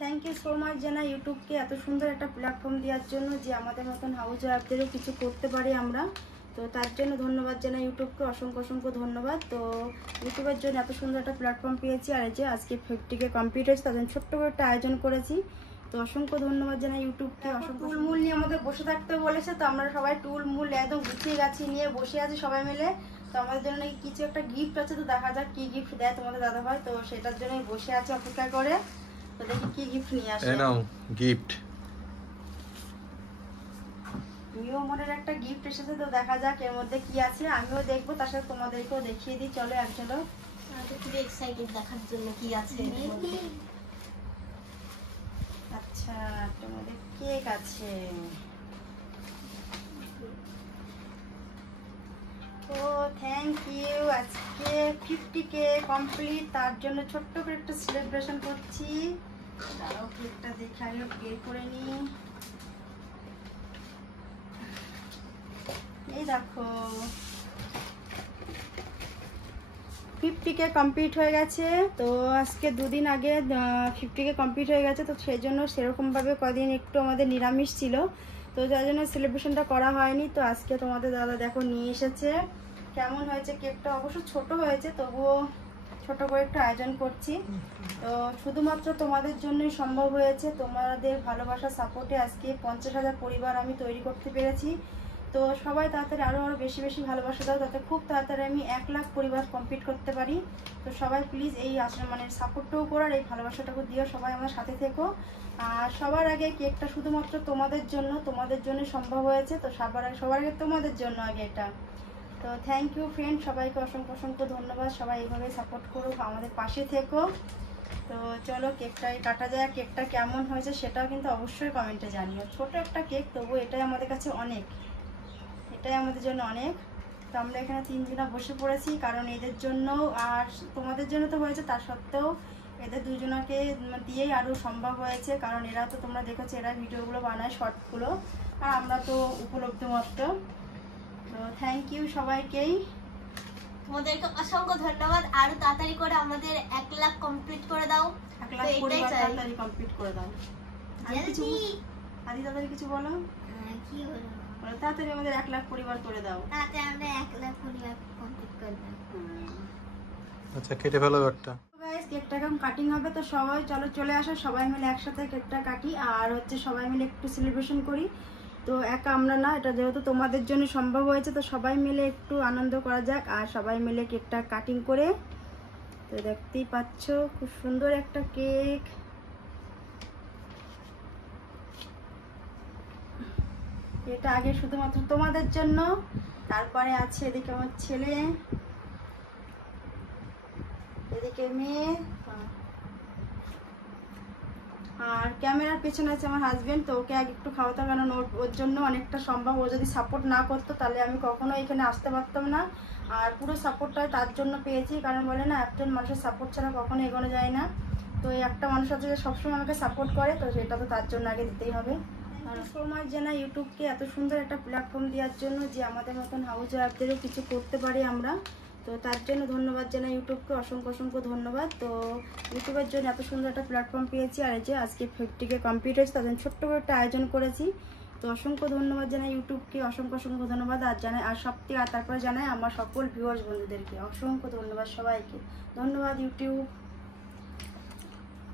Thank you so much জানাই ইউটিউবকে এত সুন্দর একটা প্ল্যাটফর্ম দেওয়ার জন্য, যে আমাদের মতন হাউস ওয়াইফদেরও কিছু করতে পারি আমরা। তো তার জন্য ধন্যবাদ জানাই ইউটিউবকে, অসংখ্য অসংখ্য ধন্যবাদ। তো ইউটিউবের জন্য এত সুন্দর একটা প্ল্যাটফর্ম পেয়েছি, আর এই যে আজকে 50K কমপ্লিট হয়েছে, তাদের ছোট্ট করে একটা আয়োজন করেছি। তো অসংখ্য ধন্যবাদ জানাই ইউটিউবকে। অসংখ্য টুলমুল নিয়ে আমাদের বসে থাকতে বলেছে, তো আমরা সবাই টুলমুল একদম গুছিয়ে গাছিয়ে নিয়ে বসে আছি সবাই মিলে। তো আমাদের জন্য নাকি কিছু একটা গিফট আছে, তো দেখা যাক কি গিফট দেয় তোমাদের দাদা ভাই। তো সেটার জন্যই বসে আছে অপেক্ষা করে। তো দেখি কি গিফট নিয়ে আসে। নাও গিফট। নিউ মডেল একটা গিফট এসেছে, তো দেখা যাক এর মধ্যে কি আছে। আমিও দেখবো, তার সাথে তোমাদেরকেও দেখিয়ে দিই। চলো এক ঝলক। আমি খুব এক্সাইটেড দেখার জন্য কি আছে। আচ্ছা, তোমাদের কেক আছে। ও থ্যাংক ইউ। আজকে 50K কমপ্লিট, তার জন্য ছোট্ট করে একটা সেলিব্রেশন করছি। দাঁড়াও, কেকটা দেখে আগে বের করে নিই। এই দেখো 50K কমপ্লিট হয়ে গেছে। তো আজকে দুদিন আগে 50K কমপ্লিট হয়ে গেছে, তো সেই জন্য সেরকমভাবে কদিন একটু আমাদের নিরামিষ ছিল, তো যার জন্য সেলিব্রেশনটা করা হয়নি। তো আজকে তোমাদের দাদা দেখো নিয়ে এসেছে। কেমন হয়েছে কেকটা? অবশ্য ছোট হয়েছে, তবুও ছোট করে একটু আয়োজন করছি। তো শুধুমাত্র তোমাদের জন্যই সম্ভব হয়েছে, তোমাদের ভালোবাসা সাপোর্টে আজকে 50,000 পরিবার আমি তৈরি করতে পেরেছি। তো সবাই তাড়াতাড়ি আরও বেশি বেশি ভালোবাসা দাও, যাতে খুব তাড়াতাড়ি আমি 1 লাখ পরিবার কমপ্লিট করতে পারি। তো সবাই প্লিজ এই মানে সাপোর্টটাও করার, এই ভালোবাসাটাকে দিও, সবাই আমার সাথে থেকো। আর সবার আগে কেকটা শুধুমাত্র তোমাদের জন্য সম্ভব হয়েছে। তো সবার আগে তোমাদের জন্য আগে এটা। তো থ্যাংক ইউ ফ্রেন্ড, সবাইকে অসংখ্য অসংখ্য ধন্যবাদ। সবাই এইভাবে সাপোর্ট করো, আমাদের পাশে থেকো। তো চলো কেকটাই কাটা যায়। কেকটা কেমন হয়েছে সেটাও কিন্তু অবশ্যই কমেন্টে জানিও। ছোট একটা কেক, তবু এটাই আমাদের কাছে অনেক, এটাই আমাদের জন্য অনেক। তো আমরা এখানে 3 জনা বসে পড়েছি, কারণ এদের জন্য আর তোমাদের জন্য তো হয়েছে, তার সত্ত্বেও এদের 2 জনাকে দিয়েই আরও সম্ভব হয়েছে, কারণ এরা তো তোমরা দেখেছো, এরা ভিডিওগুলো বানায় শর্টগুলো, আর আমরা তো উপলব্ধ মাত্র। তো থ্যাংক ইউ সবাইকেই, তোমাদেরকে অসংখ্য ধন্যবাদ। আরো তাড়াতাড়ি করে আমাদের 1 লাখ কমপ্লিট করে দাও। 1 লাখ পরিবার তাড়াতাড়ি কমপ্লিট করে দাও। আদি তাড়াতাড়ি কিছু বলো। কি বলবো? তাড়াতাড়ি আমাদের 1 লাখ পরিবার করে দাও। তাতে আমরা 1 লাখ পরিবার কমপ্লিট করে দাও। আচ্ছা, কেটে ফেলো একটা। গাইস, কেকটা কেমন কাটিং হবে, তো সবাই চলো চলে আসো, সবাই মিলে একসাথে কেকটা কাটি, আর হচ্ছে সবাই মিলে একটু সেলিব্রেশন করি। তো একা আমরা না, এটা যেহেতু তোমাদের জন্য সম্ভব হয়েছে, তো সবাই মিলে একটু আনন্দ করা যাক, আর সবাই মিলে কেকটা কাটিং করে। তো দেখতেই পাচ্ছ খুব সুন্দর একটা কেক। এটা আগে শুধুমাত্র তোমাদের জন্য, তারপরে আছে এদিকে আমার ছেলে, এদিকে মেয়ে, আর ক্যামেরার পেছনে আছে আমার হাজবেন্ড। তো ওকে আগে একটু খাওয়াতে হবে, কারণ ওর জন্য অনেকটা সম্ভব। ও যদি সাপোর্ট না করতো তাহলে আমি কখনো এখানে আসতে পারতাম না। আর পুরো সাপোর্টটা তার জন্য পেয়েছি, কারণ বলে না, একজন মানুষের সাপোর্ট ছাড়া কখনো এগোনো যায় না। তো এই একটা মানুষ আছে যে সবসময় আমাকে সাপোর্ট করে, তো সেটা তো তার জন্য আগে দিতেই হবে। আর সো মাচ জানাই ইউটিউবকে এত সুন্দর একটা প্ল্যাটফর্ম দেওয়ার জন্য, যে আমাদের মতন হাউস ওয়াইফদেরও কিছু করতে পারি আমরা। তো তার জন্য ধন্যবাদ জানাই ইউটিউবকে, অসংখ্য অসংখ্য ধন্যবাদ। তো ইউটিউবের জন্য এত সুন্দর একটা প্ল্যাটফর্ম পেয়েছি, আর এই যে আজকে 50K কমপ্লিট হয়েছে, তাদের ছোট্ট করে একটা আয়োজন করেছি। তো অসংখ্য ধন্যবাদ জানাই ইউটিউবকে, অসংখ্য অসংখ্য ধন্যবাদ। আর জানাই আর সবথেকে, আর তারপরে জানাই আমার সকল ভিউয়ার্স বন্ধুদেরকে অসংখ্য ধন্যবাদ। সবাইকে ধন্যবাদ ইউটিউব।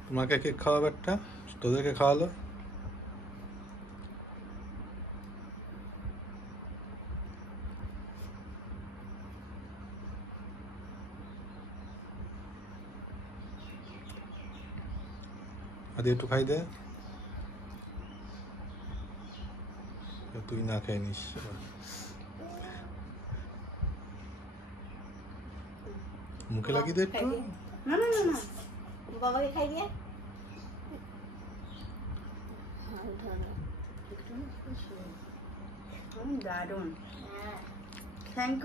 তোমাকে কেক খাওয়াবে একটা, তোদেরকে খাওয়ালো। আদি একটু খাই দে, তুই না খেয়ে নিস। মুখে লাগিয়ে দে একটু। না না না না, বাবাকে খাই দিয়ে। দারুণ, থ্যাংক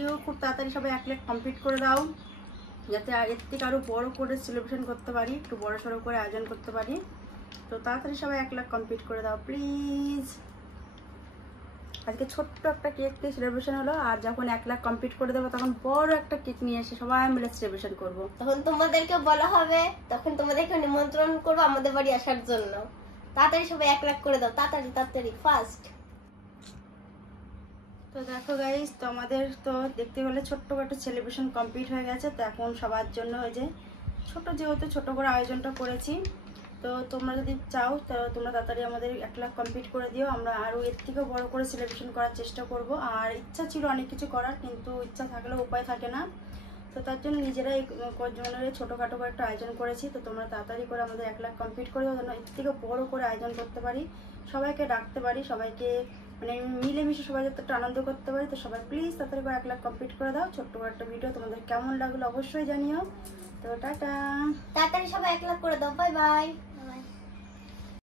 ইউ। খুব তাড়াতাড়ি সবাই 1 লাখ কমপ্লিট করে দাও, যাতে এর থেকে আরও বড়ো করে সেলিব্রেশন করতে পারি, একটু বড় সড়ো করে আয়োজন করতে পারি। তো তাড়াতাড়ি সবাই 1 লাখ কমপ্লিট করে দাও প্লিজ। আজকে ছোট্ট একটা কেক দিয়ে সেলিব্রেশন হলো, আর যখন 1 লাখ কমপ্লিট করে দেবো তখন বড় একটা কেক নিয়ে এসে সবাই মিলে সেলিব্রেশন করবো। তখন তোমাদেরকে বলা হবে, তখন তোমাদেরকে নিমন্ত্রণ করবো আমাদের বাড়ি আসার জন্য। তাড়াতাড়ি সবাই 1 লাখ করে দাও, তাড়াতাড়ি তাড়াতাড়ি ফার্স্ট। তো দেখো গাইস, তো আমাদের তো দেখতে গেলে ছোট্ট একটা সেলিব্রেশন কমপ্লিট হয়ে গেছে। তো এখন সবার জন্য ওই যে যেহেতু ছোট করে আয়োজনটা করেছি, তো তোমরা যদি চাও তো তোমরা তাড়াতাড়ি আমাদের 1 লাখ কমপ্লিট করে দিও। আমরা আরও এর থেকেও বড় করে সেলিব্রেশন করার চেষ্টা করব। আর ইচ্ছা ছিল অনেক কিছু করার, কিন্তু ইচ্ছা থাকলেও উপায় থাকে না। তো তার জন্য নিজেরাই কয়েকজনের ছোটোখাটো করে একটা আয়োজন করেছি। তো তোমরা তাড়াতাড়ি করে আমাদের 1 লাখ কমপ্লিট করে দাও, যেন এর থেকে বড় করে আয়োজন করতে পারি, সবাইকে ডাকতে পারি, সবাইকে মানে মিলেমিশে সবাই যাতে একটা আনন্দ করতে পারি। তো সবাই প্লিজ তাড়াতাড়ি করে 1 লাখ কমপ্লিট করে দাও। ছোট্ট করে একটা ভিডিও তোমাদের কেমন লাগলো অবশ্যই জানিও। তো টাটা, তাড়াতাড়ি সবাই 1 লাখ করে দাও। Bye bye.